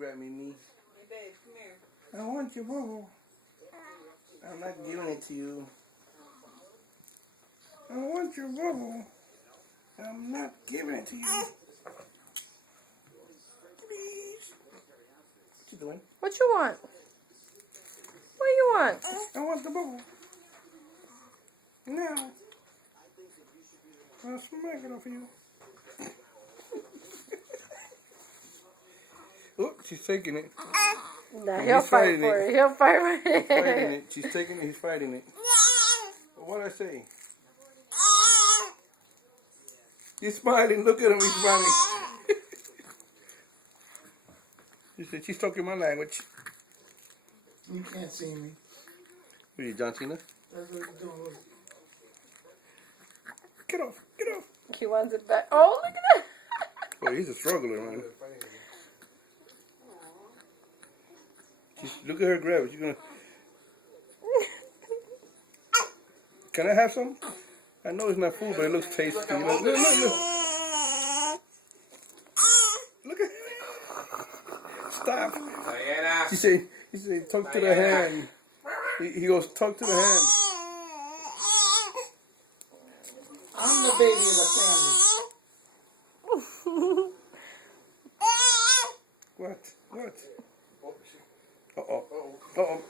grab me knee. Hey, babe, come here. I want your bubble. I'm not giving it to you. I want your bubble. I'm not giving it to you. Please. What you doing? What you want? What do you want? I want the bubble. Now. I'll smack it off of you. Oh, she's taking it. Nah, And he'll he's fight fighting for it. it. He'll fight for Fighting it. it. She's taking it. He's fighting it. What'd I say? He's smiling. Look at him. He's smiling. She said she's talking my language. You can't see me. What are you, John Cena? That's what you're doing. Get off. Get off. He wants it back. Oh, look at that. Boy, he's a struggler, man. Look at her grab it. She's gonna. Can I have some? I know it's not food, but it looks tasty. Look, look, look, look. Look at. Stop. Diana. She said, talk to the hand. He goes, talk to the hand. I'm the baby of the family. What? What? Uh-oh. Uh-oh.